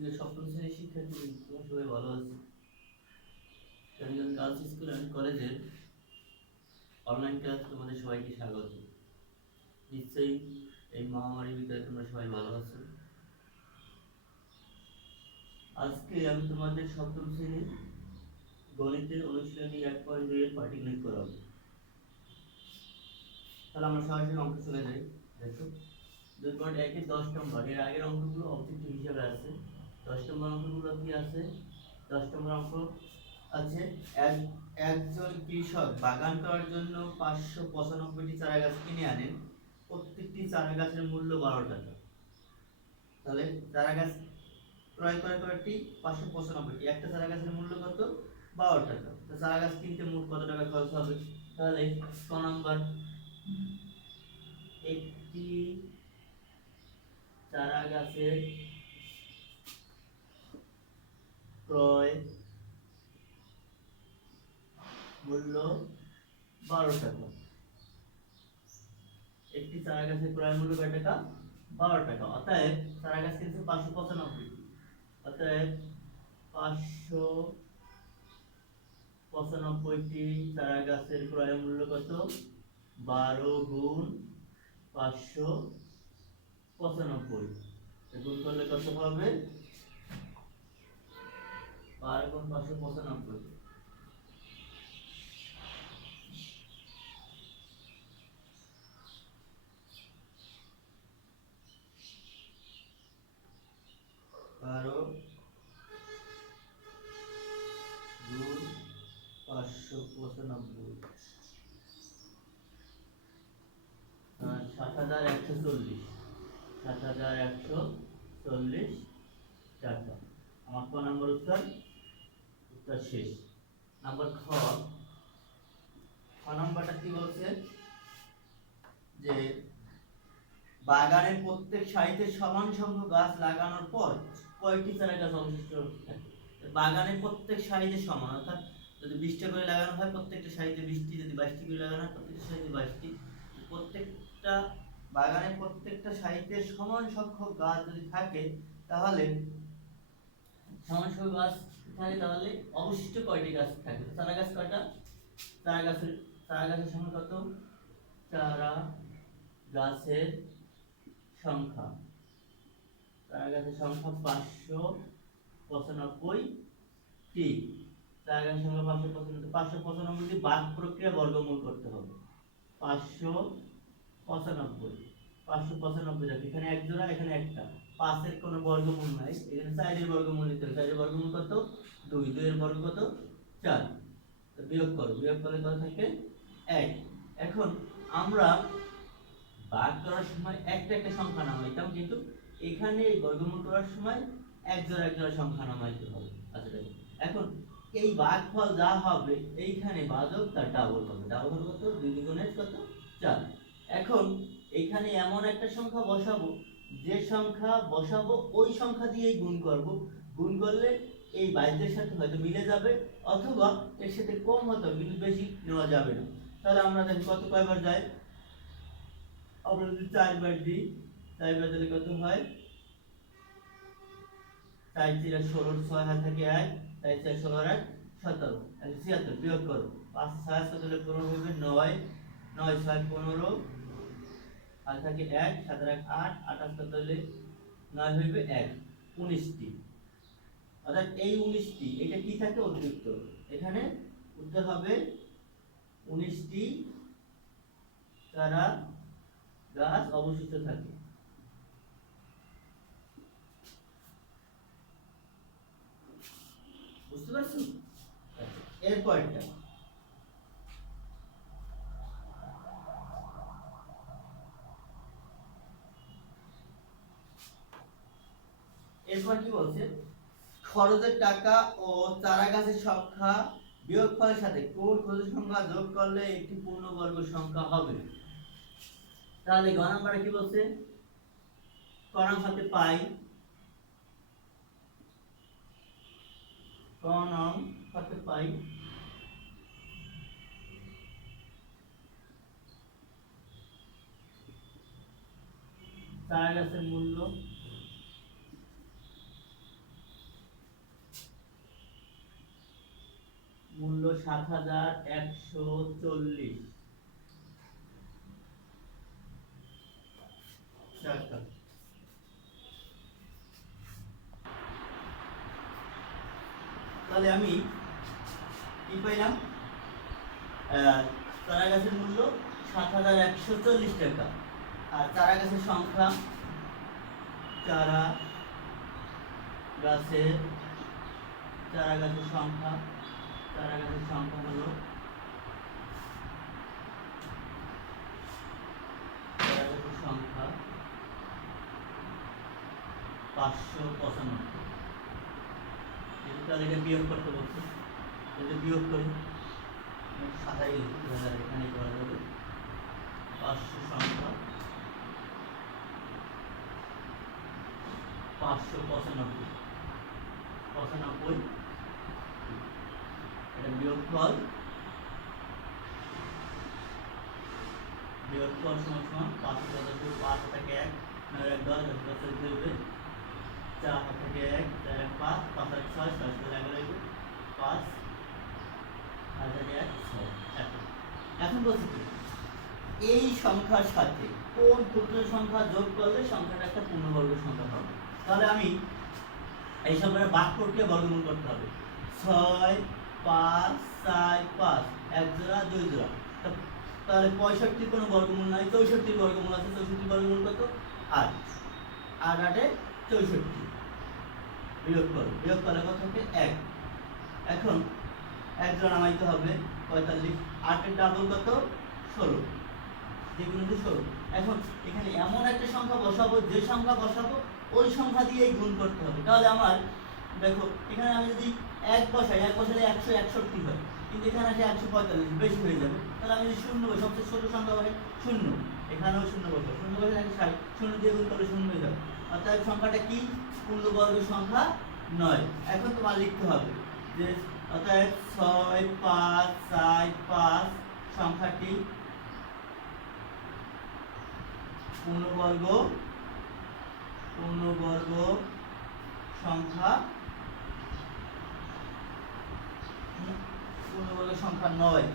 প্রিয় সপ্তম শ্রেণীর শিক্ষার্থী, তোমরা সবাই ভালো আছো? গার্লস স্কুল অ্যান্ড কলেজের অনলাইন ক্লাস তোমাদের সবাইকে স্বাগত। নিশ্চয়ই এই মহামারীর ভিতরে তোমরা সবাই ভালো আছো। আজকে আমি তোমাদের সপ্তম শ্রেণীর গণিতের অনুশীলনী 1.2 এর পাটিগণিত করাবো। তাহলে আমরা সরাসরি অঙ্ক চলে যাই। দেখো 2.1 এর 10 নম্বর, এর আগের অঙ্কগুলো অবজেক্টিভ হিসেবে আছে। 10 নম্বর অঙ্কগুলো কি আছে? 10 নম্বর অঙ্ক আছে, একজন কৃষক বাগান করার জন্য 595টি চারা গাছ কিনে আনেন। প্রত্যেকটি চারা গাছের মূল্য 12 টাকা। তাহলে চারা গাছ ক্রয় করে কয়টি? 595টি। একটা চারা গাছের মূল্য কত? 12 টাকা। তো চারা গাছ কিনতে মোট কত টাকা খরচ হবে? তাহলে ক নাম্বার, একটি চারা গাছের ক্রয় মূল্য 12 টাকা। একটি চারা গাছের ক্রয় মূল্য কয় টাকা? 12 টাকা। অতএব চারা গাছ কিনছে 595। অতএব 595টি চারা গাছের ক্রয় মূল্য কত? 12 গুণ 595। গুণ করলে কত হবে? 12 গুণ 595। বারো গুণ 595, 7,140। 7,140 টাকা। আমার ক নম্বর উত্তর শেষ। নাম্বার খ নম্বরটা কি বলছে? যে বাগানের প্রত্যেক সারিতে সমান সংখ্যক গাছ লাগানোর পর কয়টি চারা গাছ অবশিষ্ট থাকে? বাগানের প্রত্যেক সারিতে সমান, অর্থাৎ যদি 20টা করে লাগানো হয় প্রত্যেকটা সারিতে 20টি, যদি 22টি করে লাগানো হয় প্রত্যেকটা সারিতে 22টি। প্রত্যেকটা বাগানের প্রত্যেকটা সারিতে সমান সংখ্যক গাছ যদি থাকে, তাহলে সমান সংখ্যক গাছ থাকে, তাহলে অবশিষ্ট কয়টি গাছ থাকে? চারা গাছ কয়টা? চারা গাছের সংখ্যা কত? চারা গাছের সংখ্যা, চারা গাছের সংখ্যা 595টি। চারা গাছের সংখ্যা 595। 595টি ভাগ প্রক্রিয়া বর্গমূল করতে হবে। 595 দেখো, এখানে এক জোড়া, এখানে একটা। 5 এর কোনো বর্গমূল নাই, এখানে 4 এর বর্গমূল নিতে হবে। 4 এর বর্গমূল কত? 2। 2 এর বর্গ কত? 4। তো বিয়োগ করো, বিয়োগ করলে কত থাকে? 1। এখন আমরা ভাগ করার সময় একটা একটা সংখ্যা নামাইতাম, কিন্তু এখানে বর্গমূল করার সময় এক জোড়া সংখ্যা নামাইতে হবে। আচ্ছা দেখো, এখন এই ভাগফল যা হবে এইখানে ভাজক তার ডাবল হবে। ডাবল হবে কত? 2 দ্বিগুণের কত? 4। এখন এখানে এমন একটা সংখ্যা বসাবো, যে সংখ্যা বসাবো ওই সংখ্যা দিয়েই গুণ করব। গুণ করলে এই বাইরের সাথে হয়তো মিলে যাবে, অথবা এর সাথে কম হতে হবে, কিন্তু বেশি নেওয়া যাবে না। তাহলে আমরা দেখি কত কয়বার যায়। আমরা যদি 4 বার দিই, 4 বার দিলে কত হয়? 4 × 16, 6 হাত থেকে 1, 4 × 16 আর 17, 76। বিয়োগ করো, 5 6 17 15 হবে 9, 9 6 15 আর থাকে 1, 7 আর 8, 28 17 9 হইবে 1, 19টি। অর্থাৎ এই 19টি, এটা কি থাকে? অতিরিক্ত। এখানে উত্তর হবে 19টি চারা গাছ অবশিষ্ট থাকে। বুঝতে পারছো? এরপরটা এরপর কি বলছে? খরচের টাকা ও চারা গাছের সংখ্যা বিয়োগফলের সাথে কোন খরচের সংখ্যা যোগ করলে একটি পূর্ণবর্গ সংখ্যা হবে? তাহলে গ নাম্বারে কি বলছে? ক নাম্বারে পাই, ক নাম্বারে পাই চারা গাছের মূল্য ৭,১৪০ টাকা। তাহলে আমি কি পাইলাম? চারা গাছের মূল্য ৭,১৪০ টাকা, আর চারা গাছের সংখ্যা, চারা গাছের সংখ্যা হলো 595। তাহলে এটা বিয়োগ করতে বলছে, যদি বিয়োগ করি সাদাই এখানে করা যাবে। 500 সংখ্যা 595 এটা বিয়োগফল সমান 5 থেকে 1 9 1 10 10 থেকে 2 4 থেকে 1 4 1 5 5 1 6 6 থেকে 11 5 5 থেকে 1 6 এখন বলছি কি এই সংখ্যার সাথে কোন ক্ষুদ্র সংখ্যা যোগ করলে সংখ্যাটা একটা পূর্ণবর্গ সংখ্যা হবে। তাহলে আমি এই সংখ্যাটা ভাগ প্রক্রিয়া বর্গমূল করতে হবে। 6 5 4 5 এক জোড়া 2 জোড়া, তাহলে 65 কোনো বর্গমূল নাই, 64 বর্গমূল আছে। 64 বর্গমূল কত? 8 8 8 64 বিয়োগ করলে কত হবে? 1। এখন এক জোড়া নামাইতে হবে 45। 8 এর ডাবল কত? 16, দ্বিগুণ 16। এখন এখানে এমন একটা সংখ্যা বসাবো, যে সংখ্যা বসাবো ওই সংখ্যা দিয়েই গুণ করতে হবে। তাহলে আমার দেখো এখানে আমি যদি 1 বসাই, 1 বসালে 161 হয়, কিন্তু এখানে আসে 145, বেশি হয়ে যাবে। তাহলে আমি যদি 0 বসাই, সবচেয়ে ছোট সংখ্যা বসাই 0, এখানেও 0 বসাই, 0 বসালে 160, 0 দিয়ে গুণ করলে 0 হয়ে যাবে। অর্থাৎ সংখ্যাটা কি? পূর্ণবর্গ সংখ্যা নয়। এখন তোমার লিখতে হবে যে অর্থাৎ 6 5 4 5 সংখ্যাটি পূর্ণবর্গ সংখ্যা নয়।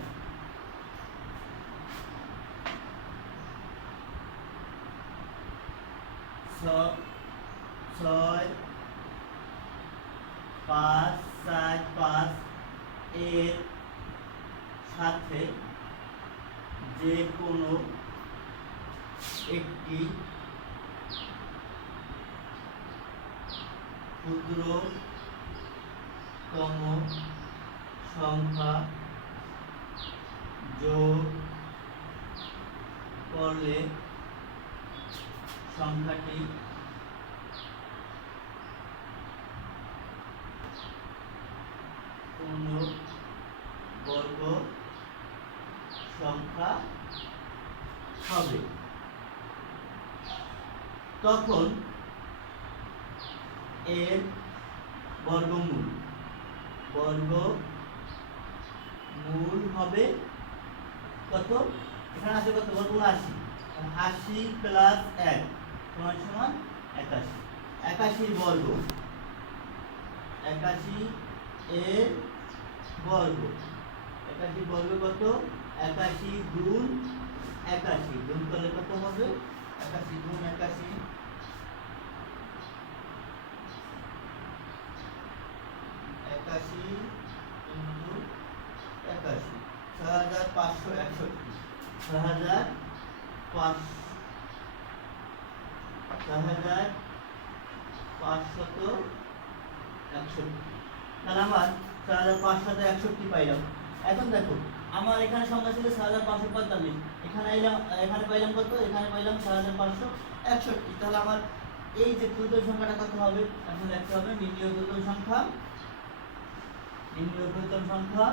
6 5 4 5 এর সাথে যে কোনো একটি ক্ষুদ্রতম সংখ্যা যোগ করলে সংখ্যাটি পূর্ণবর্গ সংখ্যা হবে। তখন এর বর্গমূল হবে কত? এখানে আছে কত? বর্গমূল 80। 80 প্লাস 1 সমান 81। 81 বর্গ, 81 এর বর্গ, 81 বর্গ কত? 81 গুণ 81 গুণ করলে কত হবে? 81 গুণ 81 81 ইনটু 81 6561 6561। তাহলে আমার 6561 পাইলাম। এখন দেখো আমার এখানে সংখ্যা ছিল 6545, এখানে পাইলাম কত? এখানে পাইলাম 6561। তাহলে আমার এই যে ক্ষুদ্র সংখ্যাটা কত হবে? এখন লিখতে হবে নির্ণীয় ক্ষুদ্র সংখ্যা, নির্ণীয় ক্ষুদ্রতম সংখ্যা,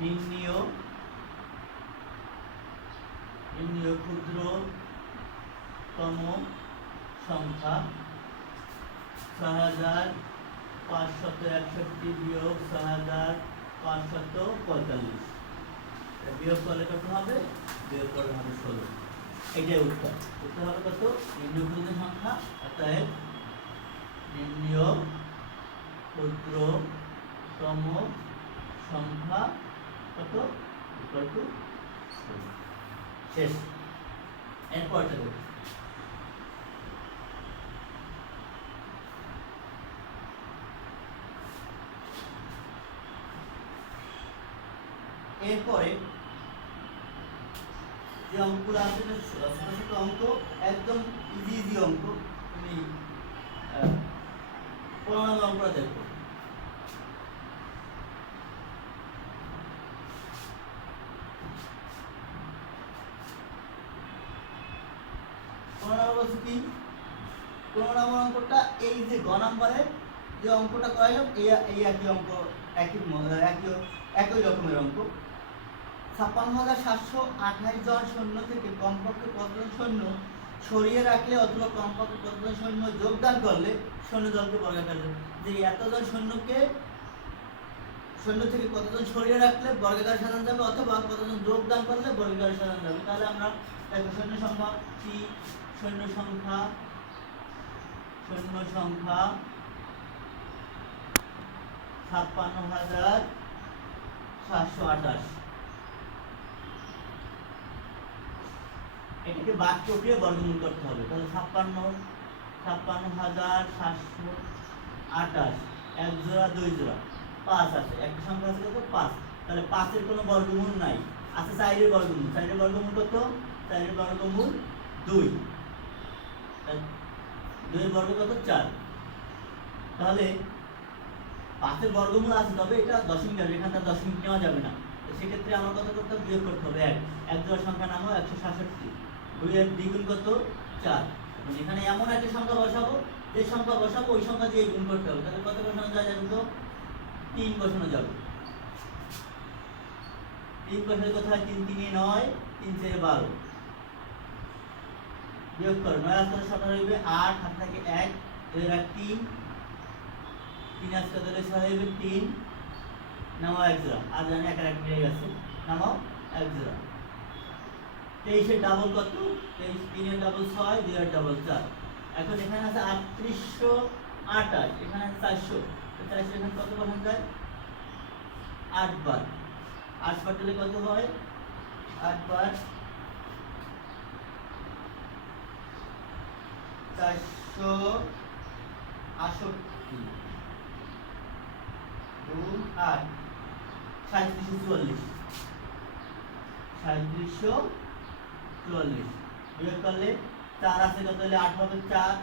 নির্ণীয় ক্ষুদ্রতম সংখ্যা 6561 বিয়োগ 6545। বিয়োগ করলে কত হবে? বিয়োগ করলে হবে 16। এটাই উত্তর। উত্তর হবে কত? নির্ণীয় ক্ষুদ্র সংখ্যা, অর্থাৎ নির্ণীয় ক্ষুদ্রতম সংখ্যা কত ইকুয়াল টু শেষ। এরপরটা দেখো এরপরে যে অঙ্কগুলো আছে ছোট ছোট অঙ্ক, একদম ইজি ইজি অঙ্ক। তুমি 15 নম্বর অঙ্কটা দেখো। কি 15 নম্বর অঙ্কটা এই যে গ নম্বরের যে অঙ্কটা করাইলাম এই একই অঙ্ক, একই রকমের অঙ্ক। 56,728 জন সৈন্য থেকে কমপক্ষে কতজন সৈন্য সরিয়ে রাখলে অথবা কমপক্ষে কতজন সৈন্য যোগদান করলে সৈন্যদলকে বর্গাকার যে এতজন সৈন্য থেকে কতজন সরিয়ে রাখলে বর্গাকার সাজানো যাবে অথবা কতজন যোগদান করলে বর্গাকার সাজানো যাবে। তাহলে আমরা দেখো সৈন্য সংখ্যা কি, সৈন্য সংখ্যা 56,728 এটাকে বাদ প্রক্রিয়া বর্গমূল করতে হবে। তাহলে 56,728 এক জোড়া দুই জোড়া 5 আছে, একটা সংখ্যা আছে কত 5। তাহলে 5 এর কোনো বর্গমূল নাই, আছে 4 এর বর্গমূল। 4 এর বর্গমূল কত? 4 এর বর্গমূল 2। 2 এর বর্গ কত 4। তাহলে 5 এর বর্গমূল আছে, তবে এটা দশমিক আসবে, এখানে দশমিক নেওয়া যাবে না। সেক্ষেত্রে আমার কত করতে হবে? বিয়োগ করতে হবে 1। এক জোড়া সংখ্যা নাম 166। 2 এর দ্বিগুণ কত 4। এখন এখানে এমন একটা সংখ্যা বসাবো, যে সংখ্যা বসাবো ওই সংখ্যা দিয়ে গুণ করতে হবে। তাহলে কত বসানো যায় জানো তো? 3 বসানো যাবে। 3 বসালে কত হয়? 3 3 9, 3 4 12। বিয়োগ করো, 9 আসলে 17 হইবে 8, হাত থেকে 1, এর 3, 3 আসলে দিলে 6 হইবে 3, নামাও 1 জোড়া। আর জানি 1 আর 1 মিলে গেছে, নামাও 1 জোড়া। 23 এর ডাবল কত? 23, 3 এর ডাবল 6, 2 এর ডাবল 4। এখন এখানে আছে 3828, এখানে আছে 400। তো 400 এখানে কত বসানো যায়? 8 বার। 8 বার দিলে কত হয়? 8 বার 468 গুণ 8, 3744। 3744 বিয়োগ করলে 4 আছে কত হলে 8 হবে 4,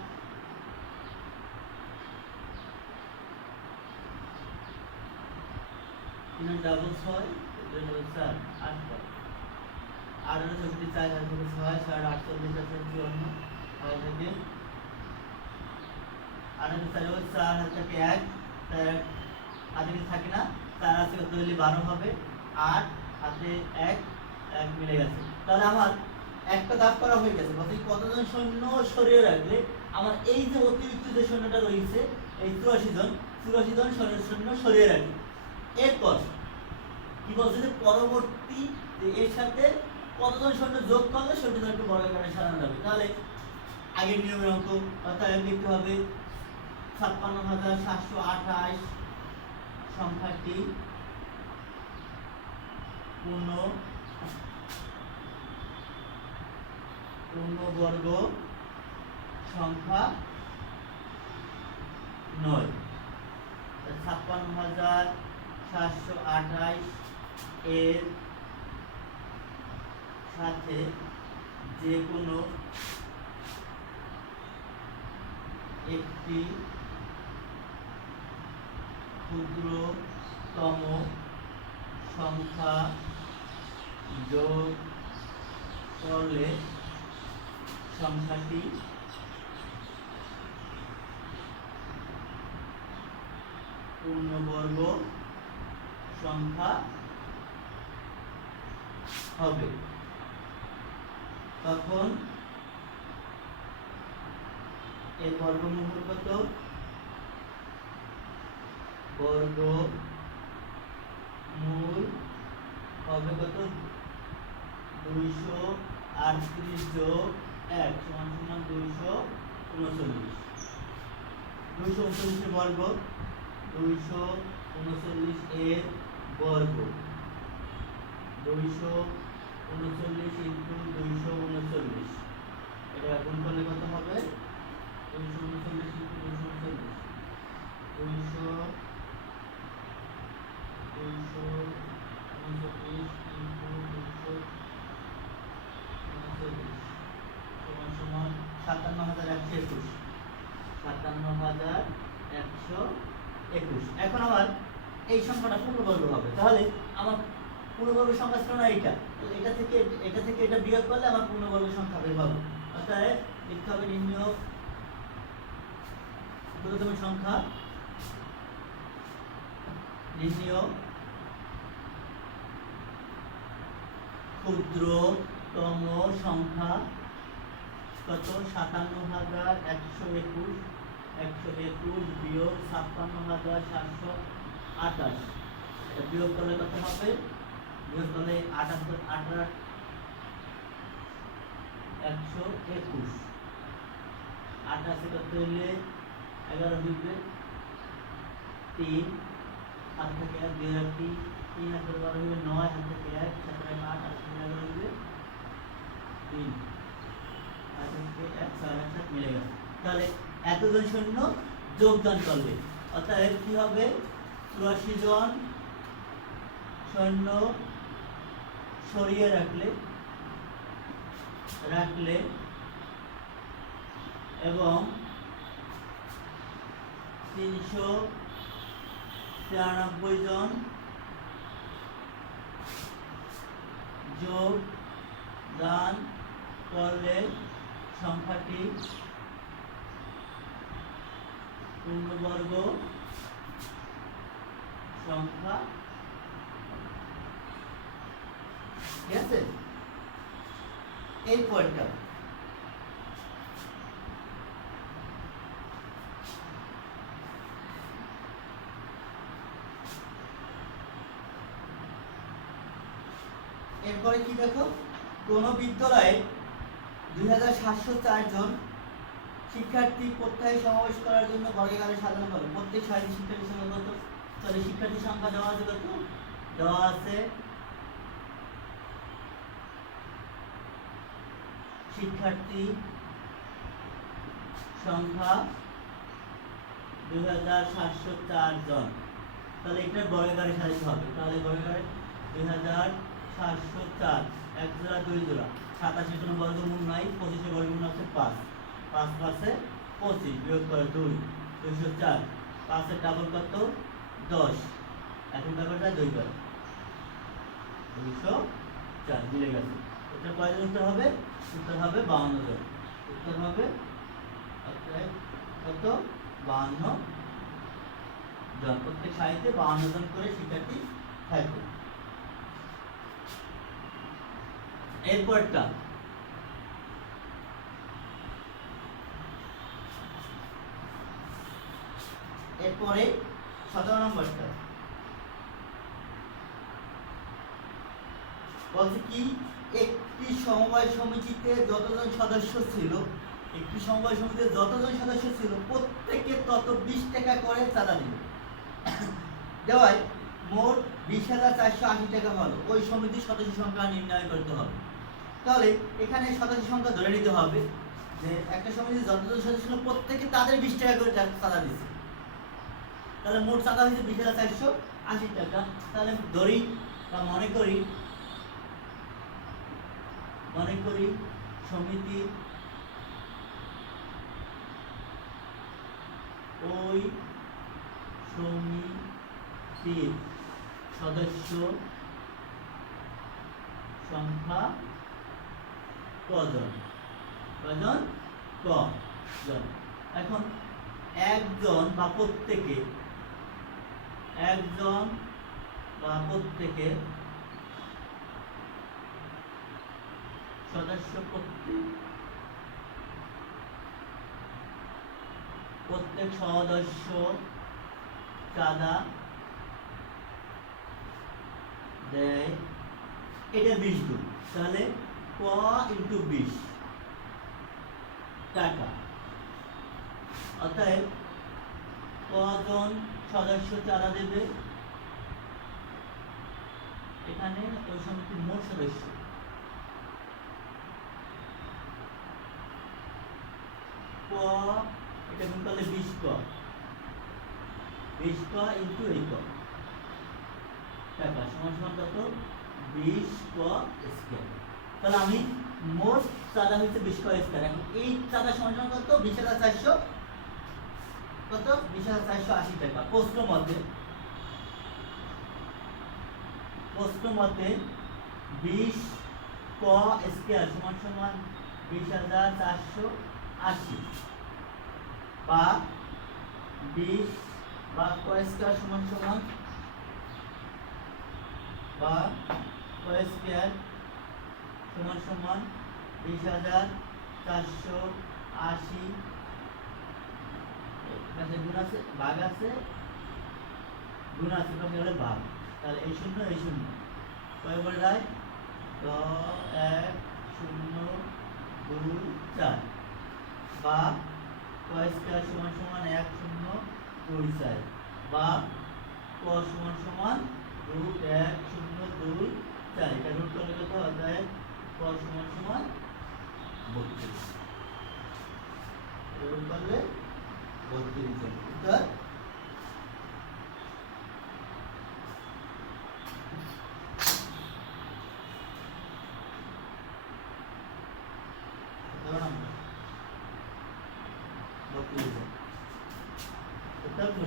3 ডাবল 6, 2 ডাবল 4, 8 বার। 8 এর 64, 4 থেকে 6, 4 48 আছে 54, আর থেকে 8 এর 4 হবে 4, হাত থেকে 1, 4 হাতে কিছু থাকে না, 4 আছে কত হলে 12 হবে, 8 হাতে 1, 1 মিলে গেছে। তাহলে আমার একটা দাগ করা হয়ে গেছে। বলতে কতজন সৈন্য সরিয়ে রাখলে আমার এই যে অতিরিক্ত যে সৈন্যটা রয়েছে এই 84 জন সৈন্য সরিয়ে রাখবে। এরপর কি বলছে যে পরবর্তী যে এর সাথে কতজন সৈন্য যোগ করলে সৈন্যদলকে বর্গাকারে সাজানো যাবে। তাহলে আগের নিয়মের অঙ্ক, অর্থাৎ লিখতে হবে 56,728 সংখ্যাটি পূর্ণবর্গ সংখ্যা নয়। 56,728 এর সাথে যে কোনো একটি ক্ষুদ্রতম সংখ্যা যোগ করলে সংখ্যাটি পূর্ণবর্গ সংখ্যা হবে। তখন এর বর্গমূল কত? বর্গমূল হবে কত? 238 যোগ 1 সমান 239। 239 এর বর্গ 239 এর বর্গ, 239 ইন্টু 239, এটা গুণ করলে কত হবে? 239 ইন্টু 239, 239 ইন্টু 239 সমান সমান 57121, 57121। এখন আমার এই সংখ্যাটা পূর্ণবর্গ হবে, তাহলে আমার পূর্ণবর্গ সংখ্যা ছিল না এইটা, তাহলে এটা থেকে এটা বিয়োগ করলে আমার পূর্ণবর্গ সংখ্যা বের হবে। অর্থাৎ লিখতে হবে নির্ণয় ক্ষুদ্রতম সংখ্যা, নির্ণয় ক্ষুদ্রতম সংখ্যা কত? 57121, 121 বিয়োগ 56728, এটা বিয়োগ করলে কত হবে? বিয়োগ করলে 78 121, 88 কত হইলে 11 হইবে, 3 হাত থেকে 1 2 আর 3 3 হাতে 12 হইবে 9, হাত থেকে 1 7 8 8 থেকে 11 হইবে 3, হাত থেকে 1 6 আর 7 মিলে গেছে। তাহলে এতজন সৈন্য যোগদান করবে, অর্থাৎ কি হবে? 84 জন সৈন্য সরিয়ে রাখলে এবং 393 জন যোগদান করলে সংখ্যাটি পূর্ণবর্গ সংখ্যা। ঠিক আছে, এরপরটা এরপরে কি দেখো? কোন বিদ্যালয়ে 2704 জন শিক্ষার্থী প্রত্যয় সমাবেশ করার জন্য বর্গাকারে সাজানো হলো। প্রত্যেক সারি শিক্ষার্থীর সংখ্যা কত? তাহলে শিক্ষার্থীর সংখ্যা দেওয়া আছে কত? দেওয়া আছে শিক্ষার্থী সংখ্যা 2704 জন। তাহলে এটা বর্গাকারে সাজাতে হবে। তাহলে বর্গাকারে 2704 এক জোড়া 2 জোড়া, 87 কোনো বর্গমূল নাই, 25 এর বর্গমূল আছে 5, 5 পাশে 25 বিয়োগ করে 2, 204, 5 এর ডাবল কত? 10, এখন ডাবলটা 2 বার 204 মিলে গেছে। এটা কয়জন উত্তর হবে? উত্তর হবে 52 জন। উত্তর হবে কত? 52 জন। প্রত্যেক সারিতে 52 জন করে শিক্ষার্থী থাকবে। এরপরটা এরপরে 17 নম্বরটা বলছে কি? একটি সমবায় সমিতিতে যতজন সদস্য ছিল, একটি সমবায় সমিতিতে যতজন সদস্য ছিল প্রত্যেকে তত 20 টাকা করে চাঁদা দিল। দেওয়ায় মোট 20,480 টাকা হলো। ওই সমিতির সদস্য সংখ্যা নির্ণয় করতে হবে। তাহলে এখানে সদস্য সংখ্যা ধরে নিতে হবে যে একটা সমিতির যতজন সদস্য ছিল প্রত্যেকে তাদের 20 টাকা করে চাঁদা দিচ্ছে। তাহলে মোট চাঁদা হয়েছে 20,480 টাকা। তাহলে ধরি বা মনে করি সমিতি ওই সমিতির সদস্য সংখ্যা কজন? কজন? এখন একজন বা প্রত্যেকে সদস্য প্রত্যেক সদস্য চাঁদা দেয়, এটা 20 গুণ। তাহলে ক ইন্টু 20 টাকা, অতএব ক কজন সদস্য চাঁদা দেবে, এখানে ওই সমিতির মোট সদস্য, ক এটা গুণ করলে 20 ক, 20 ক ইনটু এই ক টাকা সমান সমান কত, 20 ক স্কয়ার। তাহলে আমি মোট চাঁদা হচ্ছে 20 ক স্কয়ার। এখন এই চাঁদা সমান সমান কত, 20,400 কত, 20,480 টাকা। প্রশ্ন মতে 20 ক স্কয়ার সমান সমান 20,480 বা 20 বা ক স্কয়ার সমান সমান বা ক স্কয়ার সমান সমান 20,480, এখানে গুণ আছে ভাগ আছে, গুণ আছে মানে হলো ভাগ। তাহলে এই শূন্য কয় বলে যায়, 1 0 2 4 বা ক স্কয়ার সমান সমান 1 0 2 4 বা ক সমান সমান রুট 1 0 2 4। এটা রুট করলে কত হয়, ক সমান সমান 32, রুট করলে 32 হবে উত্তর।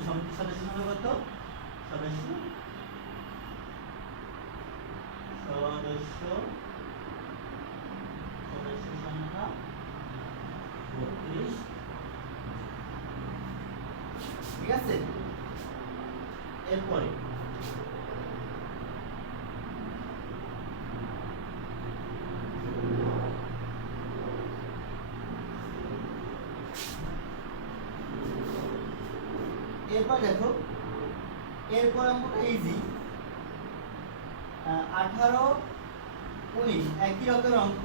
সমিতির সদস্য সংখ্যা কত, সদস্য সংখ্যা 32, ঠিক আছে। এরপরে দেখো, এরপর অঙ্কটা ইজি। 18 19 একই রকমের অঙ্ক।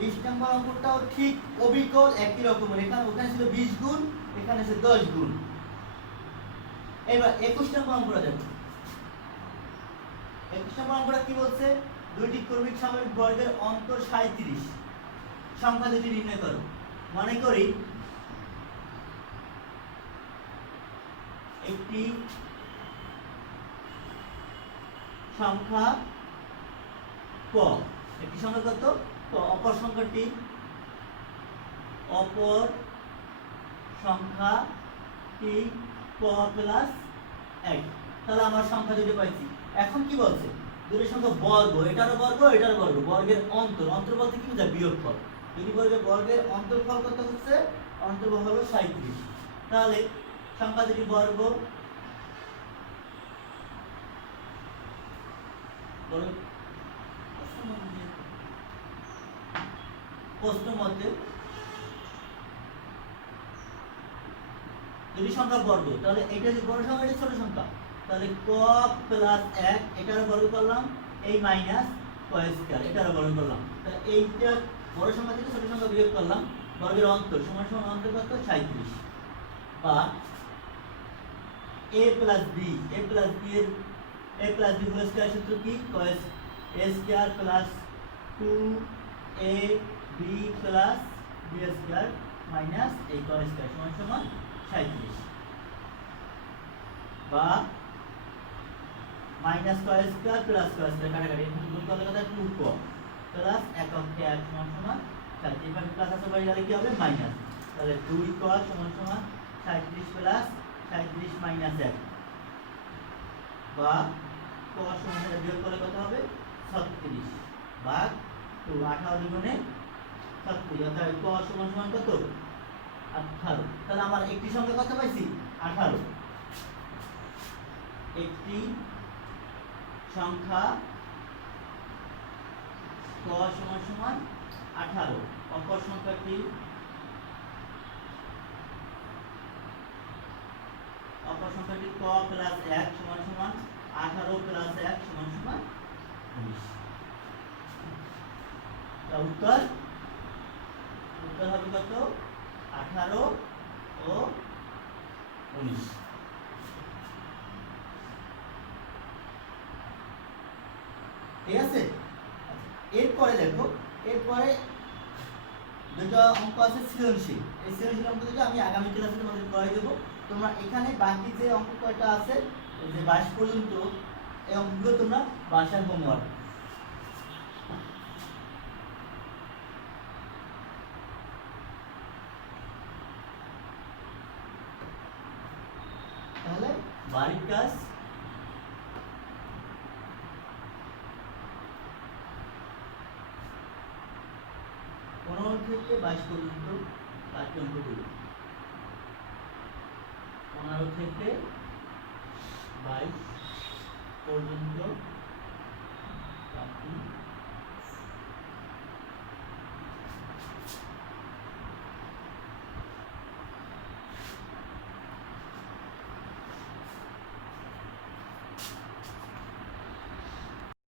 20 নম্বর অঙ্কটাও ঠিক অবিকল একই রকমের, ওখানে ছিল 20 গুণ, এখানে আছে 10 গুণ। এবার 21 নম্বর অঙ্কটা দেখো। 21 নম্বর অঙ্কটা কি বলছে, দুইটি ক্রমিক স্বাভাবিক বর্গের অন্তর 37 সংখ্যা দুটি নির্ণয় করো। মনে করি একটি সংখ্যা ক, একটি সংখ্যা কত ক, অপর সংখ্যাটি ক প্লাস 1। তাহলে আমার সংখ্যা দুটো পাইছি। এখন কি বলছে, দুটো সংখ্যা বর্গ, এটারও বর্গ এটারও বর্গ, বর্গের অন্তর বলতে কি বোঝায়, বিয়োগফল। দুটি বর্গের অন্তরফল কত হচ্ছে, অন্তর্ফল হলো 37। তাহলে সংখ্যা দুটি বর্গ প্রশ্ন মতে দুটি সংখ্যা বর্গ, তাহলে এটা যে বড় সংখ্যা এটা ছোট সংখ্যা, তাহলে ক প্লাস 1 এটারও বর্গ করলাম, এই মাইনাস ক স্কয়ার এটারও বর্গ করলাম। তাহলে এইটা বড় সংখ্যা থেকে ছোট সংখ্যা বিয়োগ করলাম, বর্গের অন্তর সমান সমান অন্তর কত 37 বা a প্লাস b এর a plus b whole square সূত্র কি, ক a square plus 2ab plus b square minus এই ক স্কয়ার সমান সমান 37 বা মাইনাস ক স্কয়ার প্লাস ক স্কয়ার কাটাকাটি গুণ করলে কত 2ক প্লাস একক কে 1 সমান সমান 37। এবার প্লাস আছে বাইরে গেলে কি হবে মাইনাস, তাহলে 2ক সমান সমান 37 প্লাস 37 মাইনাস 1 বা ক সমান বিয়োগ করলে কত হবে 36 ভাগ 2, 18 দুগুণে 36, অর্থাৎ ক সমান সমান কত 18। তাহলে আমার একটি সংখ্যা কত পাইছি 18, একটি সংখ্যা ক সমান সমান 18, অপর সংখ্যাটি ক প্লাস 1 সমান সমান 18 প্লাস 1 সমান সমান 19। উত্তর হবে কত 18 ও 19। ঠিক আছে? এরপরে দেখো, এরপরে দুটো অঙ্ক আছে সৃজনশীল। এই সৃজনশীল অঙ্ক দুটো আমি আগামী ক্লাসে তোমাদের করাই দেবো। তোমরা এখানে বাকি যে অঙ্ক কয়টা আছে, এই যে 22 পর্যন্ত, এই অঙ্কগুলো তোমরা বাসায় হোমওয়ার্ক। তাহলে বাড়ির কাজ পনেরো থেকে 22 পর্যন্ত বাকি অঙ্কগুলো, 15 থেকে 22 পর্যন্ত বাকি